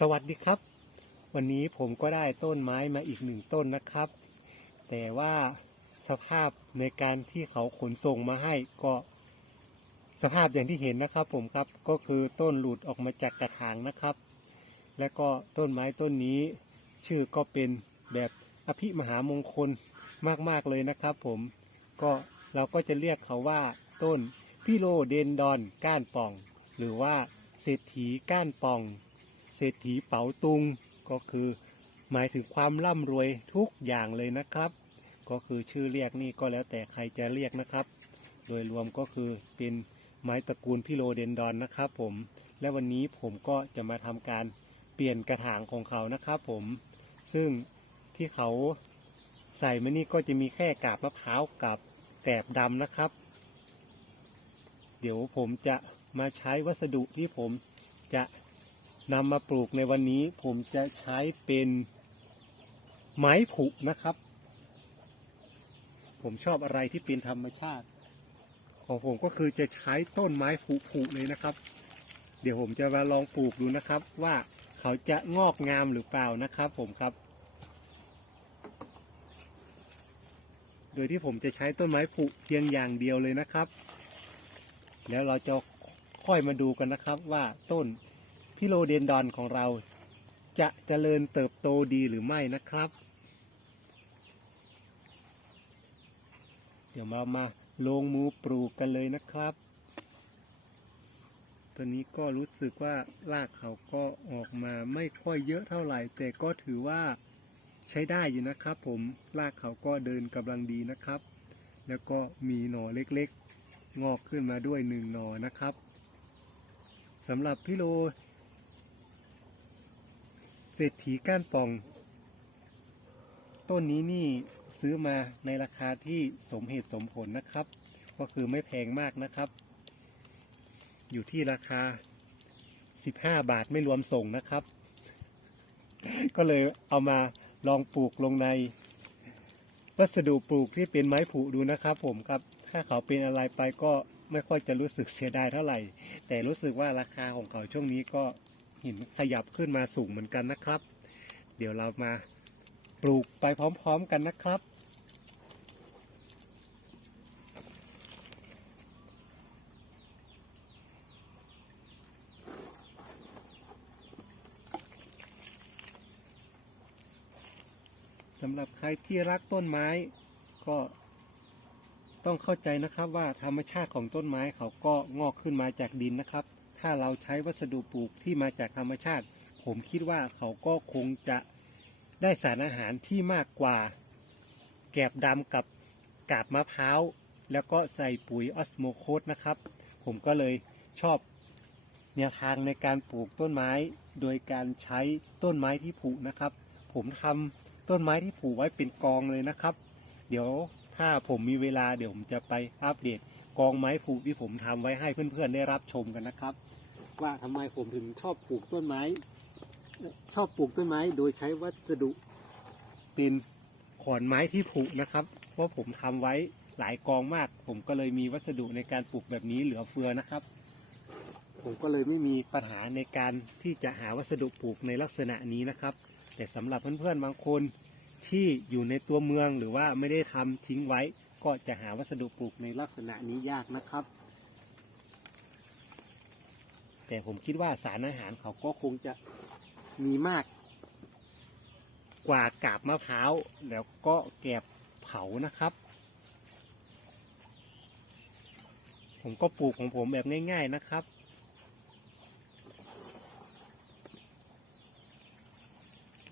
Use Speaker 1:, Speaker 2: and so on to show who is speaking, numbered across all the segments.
Speaker 1: สวัสดีครับ วันนี้ผมก็ได้ต้นไม้มาอีกหนึ่งต้นนะครับ แต่ว่าสภาพในการที่เขาขนส่งมาให้ก็สภาพอย่างที่เห็นนะครับผมครับก็คือต้นหลุดออกมาจากกระถางนะครับ และก็ต้นไม้ต้นนี้ ชื่อก็เป็นแบบอภิมหามงคลมากๆเลยนะครับ ผมก็เราก็จะเรียกเขาว่า ต้นพิโลเดนดอนก้านป่อง หรือว่าเศรษฐีก้านป่อง เศรษฐีเป๋าตุงก็คือหมายถึงความร่ำรวยทุกอย่างเลยนะครับ ก็คือชื่อเรียกนี่ก็แล้วแต่ใครจะเรียกนะครับ โดยรวมก็คือเป็นไม้ตระกูลพิโลเดนดอนนะครับผม และวันนี้ผมก็จะมาทำการเปลี่ยนกระถางของเขานะครับผม ซึ่งที่เขาใส่มานี่ก็จะมีแค่กาบมะพร้าวกับแกบดำนะครับ เดี๋ยวผมจะมาใช้วัสดุที่ผมจะ นำมาปลูกในวันนี้ผมจะใช้เป็นไม้ผุนะครับ ผมชอบอะไรที่เป็นธรรมชาติ ของผมก็คือจะใช้ต้นไม้ผุๆเลยนะครับ เดี๋ยวผมจะมาลองปลูกดูนะครับ ว่าเขาจะงอกงามหรือเปล่านะครับ ผมครับ โดยที่ผมจะใช้ต้นไม้ผุเพียงอย่างเดียวเลยนะครับ แล้วเราจะค่อยมาดูกันนะครับว่าต้น พิโลเดนดอนของเราจะเจริญเติบโตดีหรือไม่นะครับ เดี๋ยวมามาลงมือปลูกกันเลยนะครับตอนนี้ก็รู้สึกว่ารากเขาก็ออกมาไม่ค่อยเยอะเท่าไหร่ แต่ก็ถือว่าใช้ได้อยู่นะครับผม รากเขาก็เดินกำลังดีนะครับ แล้วก็มีหน่อเล็กๆ งอกขึ้นมาด้วยหนึ่งหน่อนะครับสำหรับพี่โล เศรษฐีก้านป่อง ต้นนี้นี่ซื้อมาในราคาที่สมเหตุสมผลนะครับ ก็คือไม่แพงมากนะครับ อยู่ที่ราคา 15 บาทไม่รวมส่งนะครับ ก็เลยเอามาลองปลูกลงในวัสดุปลูกที่เป็นไม้ผุดูนะครับผมครับ ถ้าเขาเป็นอะไรไปก็ไม่ค่อยจะรู้สึกเสียดายเท่าไหร่ แต่รู้สึกว่าราคาของเขาช่วงนี้ก็ หินขยับขึ้นมาสูงเหมือนกันนะครับ เดี๋ยวเรามาปลูกไปพร้อมๆกันนะครับสำหรับใครที่รักต้นไม้ก็ต้องเข้าใจนะครับว่าธรรมชาติของต้นไม้เขาก็งอกขึ้นมาจากดินนะครับ ถ้าเราใช้วัสดุปลูกที่มาจากธรรมชาติ ผมคิดว่าเขาก็คงจะได้สารอาหารที่มากกว่า แกบดำกับกาบมะพร้าว แล้วก็ใส่ปุ๋ยออสโมโคสนะครับ ผมก็เลยชอบแนวทางในการปลูกต้นไม้ โดยการใช้ต้นไม้ที่ผุนะครับ ผมทำต้นไม้ที่ปลูกไว้เป็นกองเลยนะครับ เดี๋ยวถ้าผมมีเวลาเดี๋ยวผมจะไปอัปเดต กองไม้ผุที่ผมทำไว้ให้เพื่อนๆได้รับชมกันนะครับ ว่าทำไมผมถึงชอบปลูกต้นไม้ ชอบปลูกต้นไม้โดยใช้วัสดุเป็นขอนไม้ที่ผุนะครับ เพราะผมทำไว้หลายกองมาก ผมก็เลยมีวัสดุในการปลูกแบบนี้เหลือเฟือนะครับ ผมก็เลยไม่มีปัญหาในการที่จะหาวัสดุปลูกในลักษณะนี้นะครับ แต่สำหรับเพื่อนๆบางคนที่อยู่ในตัวเมืองหรือว่าไม่ได้ทำทิ้งไว้ ก็จะหาวัสดุปลูกในลักษณะนี้ยากนะครับ แต่ผมคิดว่าสารอาหารเขาก็คงจะมีมาก กว่ากาบมะพร้าวแล้วก็แกบเผานะครับ ผมก็ปลูกของผมแบบง่าย ๆนะครับ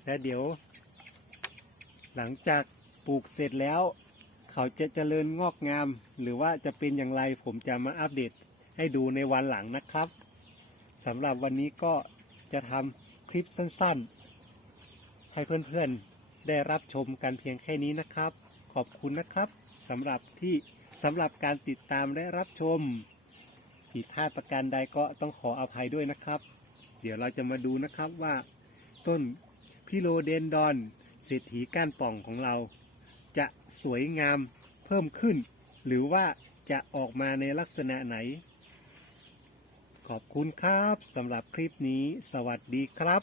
Speaker 1: และเดี๋ยว หลังจากปลูกเสร็จแล้ว เขาจะเจริญงอกงาม หรือว่าจะเป็นอย่างไรผมจะมาอัปเดตให้ดูในวันหลังนะครับสำหรับวันนี้ก็จะทำคลิปสั้นๆ ให้เพื่อนๆ ได้รับชมกันเพียงแค่นี้นะครับ ขอบคุณนะครับสำหรับที่สำหรับการติดตามและรับชม ผิดพลาดประการใดก็ต้องขออภัยด้วยนะครับ เดี๋ยวเราจะมาดูนะครับว่า ต้นพิโลเดนดอนเศรษฐีก้านป่องของเรา จะสวยงามเพิ่มขึ้น หรือว่าจะออกมาในลักษณะไหน ขอบคุณครับสำหรับคลิปนี้ สวัสดีครับ